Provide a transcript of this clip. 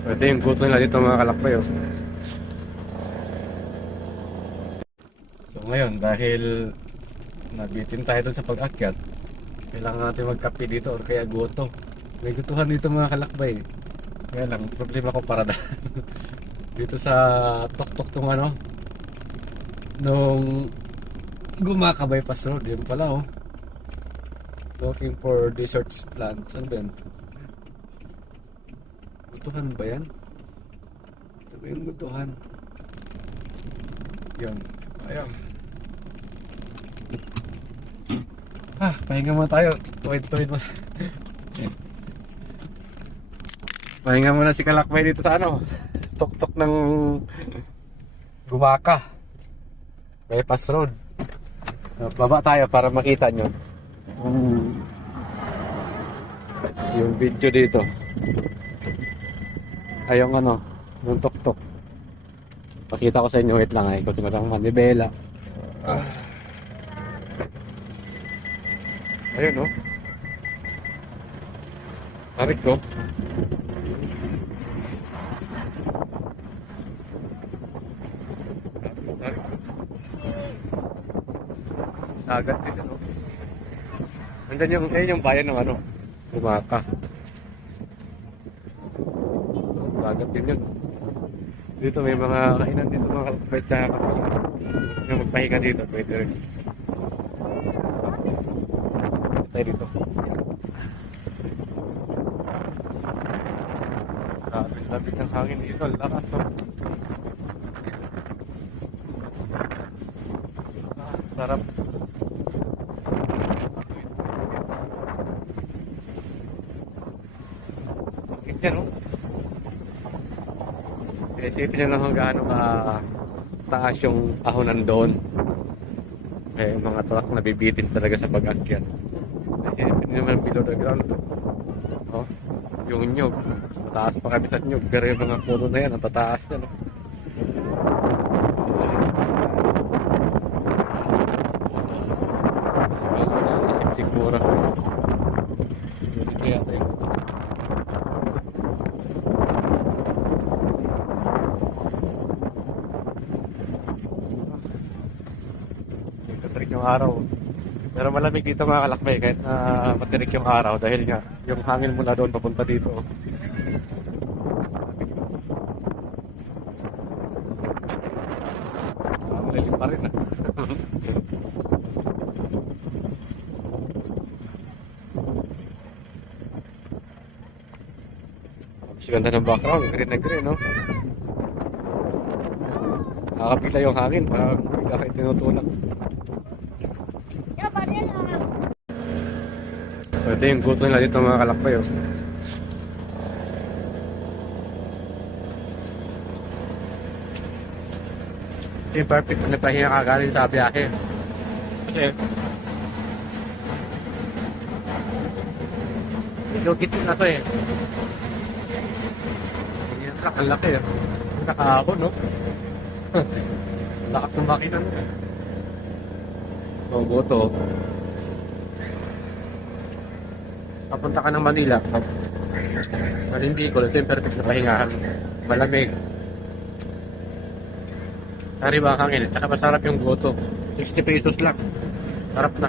Ito yung guto nila dito mga kalakbay, oh. So ngayon, dahil nabitin tayo dun sa pag-akyat, kailangan natin magkape dito or kaya goto. May gutuhan dito mga kalakbay. Kaya lang, problema ko para dito sa tok-tok tong ano, nung Gumaka Bypass Road. Yun pala, oh. Looking for desserts plant. Saan ba yan? Gutuhan ba yan? Ito ba yung gutuhan? Yan. Ayun. Pahinga muna tayo. Tuwid-tuwid mo. Pahinga muna si Kalakbay dito sa ano, tok-tok ng Gumaka Bypass Road. Baba tayo para makita nyo yung video dito. Ayong ano, yung tok-tok. Pakita ko sa inyo, wait lang ay. Ikaw lang manibela. Ayun, oh. Tarik ko. Dagat dito, no? Nandun yung, ayun yung bayan ng ano, Gumaka. Dagat din yun. Dito may mga kainan dito, mga kalakbay, tsaka kapag magpahinga dito, pwede rin. Tayo dito. Labig ng hangin dito, lakas, no? Sarap. Bakit yan, no? Isipin nyo lang kung gaano ka taas yung ahonan doon. Eh, mga truck nabibitin talaga sa pag-akyat. Isipin nyo naman below the ground. Oh, yung nyug. Mataas pa kami sa nyug. Pero yung mga puno na yan, ang tataas na, no? Sigura. Kaya tayo. Matirik yung araw. Pero malamig dito mga kalakbay kahit na matirik yung araw dahil nga yung hangin mula doon papunta dito. Malilim pa rin, ah. Ganda ng background, green na green, no? Nakakapila yung hangin, parang kahit tinutulak. So, ito yung guto nila dito mga kalakbay, oh. Ito yung perfect na pahinga kagaling sa biyahe. Kasi medyo gitna na to, eh. Ang laki, eh. Nakahapon, no? Lakas ng makina. So, goto. Papunta ka ng Manila. Malindikol. Ito yung perfect na pahingahan. Malamig. Sariwa ang hangin. Tsaka masarap yung goto. 60 pesos lang. Sarap na.